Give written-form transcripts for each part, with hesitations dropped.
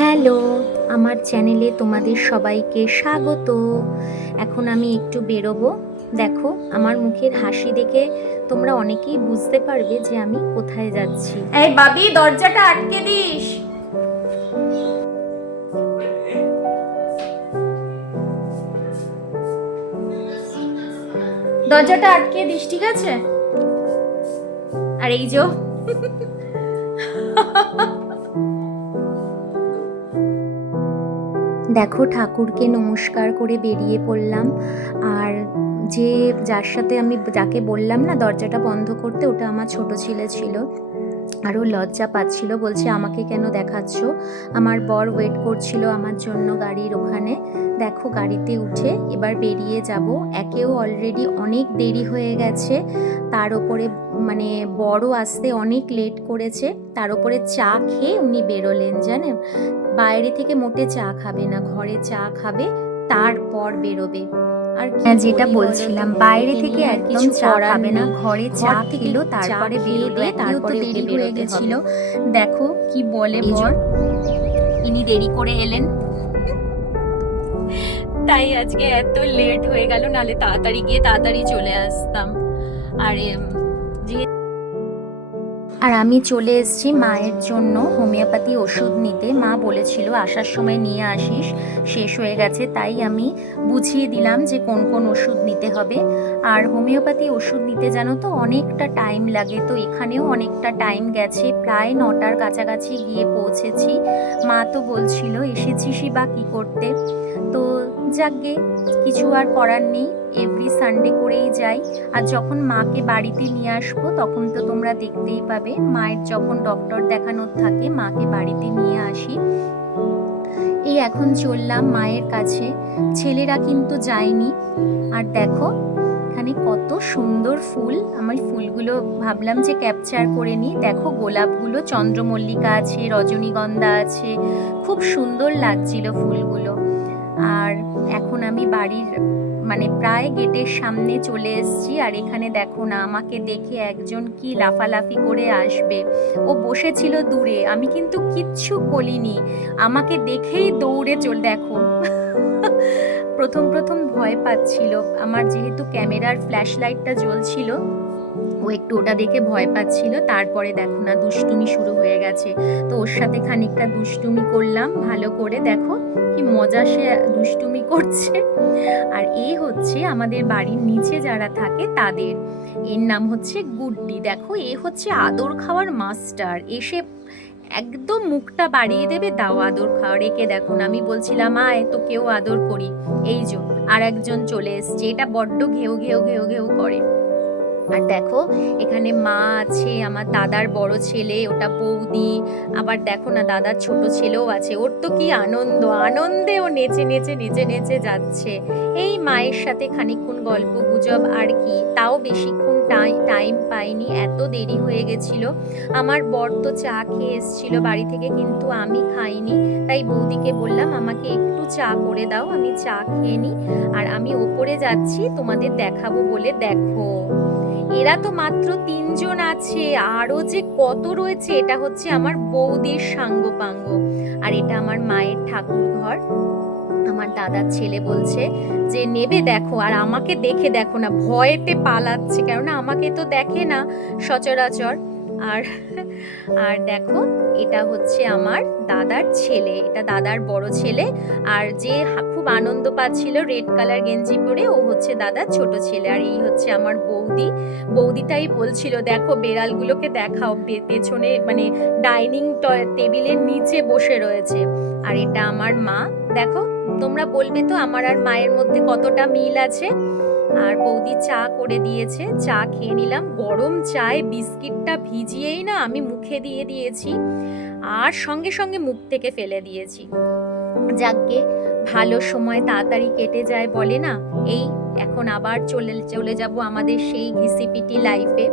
Hello, আমার চ্যানেলে তোমাদের সবাইকে স্বাগত। এখন আমি একটু বেরোবো। দেখো আমার মুখের হাসি দেখে তোমরা অনেকেই বুঝতে পারবে যে আমি কোথায় যাচ্ছি। এই বাবি, দরজাটা আটকে দিস। দরজাটা আটকে দিস, ঠিক আছে? আর এই যে দেখো ঠাকুরকে নমস্কার করে বেরিয়ে পড়লাম। আর যার সাথে আমি যাকে বললাম না দরজাটা বন্ধ করতে, ওটা আমার ছোট ছেলে ছিল। আরও লজ্জা পাচ্ছিল, বলছে আমাকে কেন দেখাচ্ছ। আমার বর ওয়েট করছিল আমার জন্য গাড়ির ওখানে। দেখো গাড়িতে উঠে এবার বেরিয়ে যাব। একেও অলরেডি অনেক দেরি হয়ে গেছে, তার ওপরে মানে বড়ও আসতে অনেক লেট করেছে। তার ওপরে চা খেয়ে উনি বেরোলেন, জানেন। বাইরে থেকে মোটে চা খাবে না, ঘরে চা খাবে, তারপর বেরোবে। আর যেটা বলছিলাম, বাইরে থেকে একদম চা খাবে না, ঘরে চা খেলো, তারপরে বেরোলো। তারপরে দেরি হয়ে গেছিল। দেখো কি বলে বর, ইনি দেরি করে এলেন, তাই আজকে এত লেট হয়ে গেল, নালে তাড়াতাড়ি গিয়ে তাড়াতাড়ি চলে আসতাম। আর আমি চলে এসেছি মায়ের জন্য হোমিওপ্যাথি ওষুধ নিতে। মা বলেছিল আসার সময় নিয়ে আসিস, শেষ হয়ে গেছে, তাই আমি বুঝিয়ে দিলাম যে কোন কোন ওষুধ নিতে হবে। আর হোমিওপ্যাথি ওষুধ নিতে জানো তো অনেকটা টাইম লাগে, তো এখানেও অনেকটা টাইম গেছে, প্রায় 9টার কাছাকাছি গিয়ে পৌঁছেছি। মা তো বলছিল এসেছিসই বা কী করতে, তো যাকগে কিছু আর করার নেই, এভরি সানডে করেই যাই। আর যখন মাকে বাড়িতে নিয়ে আসবো তখন তো তোমরা দেখতেই পাবে, মায়ের যখন ডক্টর দেখানোর থাকে মাকে বাড়িতে নিয়ে আসি। এই এখন চললাম মায়ের কাছে, ছেলেরা কিন্তু যায়নি। আর দেখো এখানে কত সুন্দর ফুল, আমার ফুলগুলো ভাবলাম যে ক্যাপচার করে নিই। দেখো গোলাপগুলো, চন্দ্রমল্লিকা আছে, রজনীগন্ধা আছে, খুব সুন্দর লাগছিল ফুলগুলো। আর এখন আমি বাড়ির মানে প্রায় গেটের সামনে চলে এসেছি। আর এখানে দেখো না, আমাকে দেখে একজন কি লাফালাফি করে আসবে। ও বসেছিল দূরে, আমি কিন্তু কিচ্ছু বলিনি, আমাকে দেখেই দৌড়ে দেখো প্রথম প্রথম ভয় পাচ্ছিল, আমার যেহেতু ক্যামেরার ফ্ল্যাশ লাইটটা জ্বলছিল, ও একটু ওটা দেখে ভয় পাচ্ছিল। তারপরে দেখো না দুষ্টুমি শুরু হয়ে গেছে, তো ওর সাথে খানিকটা দুষ্টুমি করলাম ভালো করে। দেখো কি মজা সে দুষ্টুমি করছে। আর এই হচ্ছে আমাদের বাড়ির নিচে যারা থাকে তাদের, এর নাম হচ্ছে গুড্ডি। দেখো এ হচ্ছে আদর খাওয়ার মাস্টার, এসে একদম মুখটা বাড়িয়ে দেবে, দাও আদর খাওয়ার। একে দেখো না, আমি বলছিলাম আয় তোকেও আদর করি, এই যে আর একজন চলে এসছে, এটা বড্ড ঘেউ ঘেউ ঘেউ ঘেউ করে। আর দেখো এখানে মা আছে, আমার দাদার বড় ছেলে, ওটা বৌদি, আবার দেখো না দাদার ছোট ছেলেও আছে। ওর তো কি আনন্দ, আনন্দে ও নেচে নেচে নেচে নেচে যাচ্ছে। এই মায়ের সাথে খানিকক্ষণ গল্প গুজব, আর কি, তাও বেশিক্ষণ টাইম পাইনি, এত দেরি হয়ে গেছিল। আমার বর তো চা খেয়ে এসেছিল বাড়ি থেকে, কিন্তু আমি খাইনি, তাই বৌদিকে বললাম আমাকে একটু চা করে দাও, আমি চা খেয়ে নিই। আর আমি ওপরে যাচ্ছি তোমাদের দেখাবো বলে। দেখো এরা তো মাত্র 3জন আছে, আরো যে কত রয়েছে। এটা হচ্ছে আমার বৌদির সাঙ্গপাঙ্গ, আর এটা আমার মায়ের ঠাকুর ঘর। আমার দাদার ছেলে বলছে যে নেবে, দেখো। আর আমাকে দেখে দেখো না ভয়েতে পালাচ্ছে, কেননা আমাকে তো দেখে না সচরাচর। আর আর দেখো এটা হচ্ছে আমার দাদার ছেলে, এটা দাদার বড় ছেলে। আর যে খুব আনন্দ পাচ্ছিল রেড কালার গেঞ্জি পরে, ও হচ্ছে দাদার ছোট ছেলে। আর এই হচ্ছে আমার বৌদি। বৌদিটাই বলছিল দেখো বেড়ালগুলোকে দেখাও, পেছনে মানে ডাইনিং টেবিলের নিচে বসে রয়েছে। আর এটা আমার মা। দেখো তোমরা বলবে তো আমার আর মায়ের মধ্যে কতটা মিল আছে। আর বৌদি চা করে দিয়েছে, চা খেয়ে নিলাম। গরম চায় বিস্কিটটা ভিজিয়েই না আমি মুখে দিয়ে দিয়েছি, আর সঙ্গে সঙ্গে মুখ থেকে ফেলে দিয়েছি। যাকগে ভালো সময় তাড়াতাড়ি কেটে যায় বলে না। এই এখন আবার চলে যাব আমাদের সেই ঘিসিপিটি লাইফে।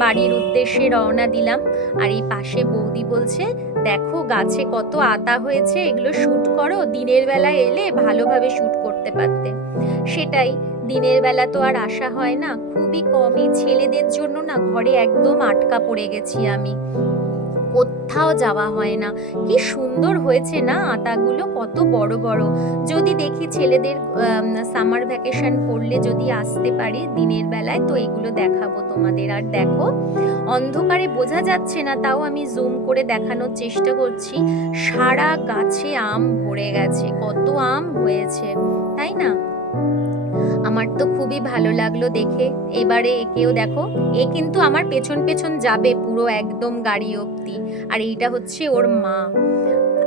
বাড়ির উদ্দেশ্যে রওনা দিলাম। আর এই পাশে বৌদি বলছে দেখো গাছে কত আতা হয়েছে, এগুলো শুট করো, দিনের বেলা এলে ভালোভাবে শুট করতে পারতে। সেটাই, দিনের বেলা তো আর আসা হয় না, খুবই কমই। ছেলেদের জন্য না ঘরে একদম আটকা পড়ে গেছি আমি, কোথাও কোথাও যাওয়া হয় না। কি সুন্দর হয়েছে না আতাগুলো, কত বড় বড়। যদি দেখি ছেলেদের সামার ভ্যাকেশন পড়লে যদি আসতে পারি দিনের বেলায় তো এগুলো দেখাবো তোমাদের। আর দেখো অন্ধকারে বোঝা যাচ্ছে না, তাও আমি জুম করে দেখানোর চেষ্টা করছি। সারা গাছে আম ভরে গেছে, কত আম হয়েছে, তাই না? আমার তো খুবই ভালো লাগলো দেখে। এবারে একেও দেখো, এ কিন্তু আমার পেছন পেছন যাবে পুরো একদম গাড়ি অবধি। আর এইটা হচ্ছে ওর মা।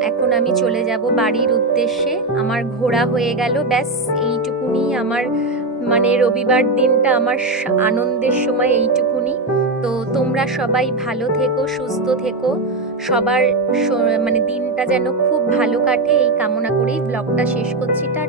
এখন আমি চলে যাব বাড়ির উদ্দেশ্যে। আমার ঘোরা হয়ে গেল, ব্যাস এইটুকুনি আমার মানে রবিবার দিনটা আমার আনন্দের সময় এইটুকুনি। তো তোমরা সবাই ভালো থেকো, সুস্থ থেকো, সবার মানে দিনটা যেন খুব ভালো কাটে এই কামনা করেই ব্লগটা শেষ করছি। টাটা।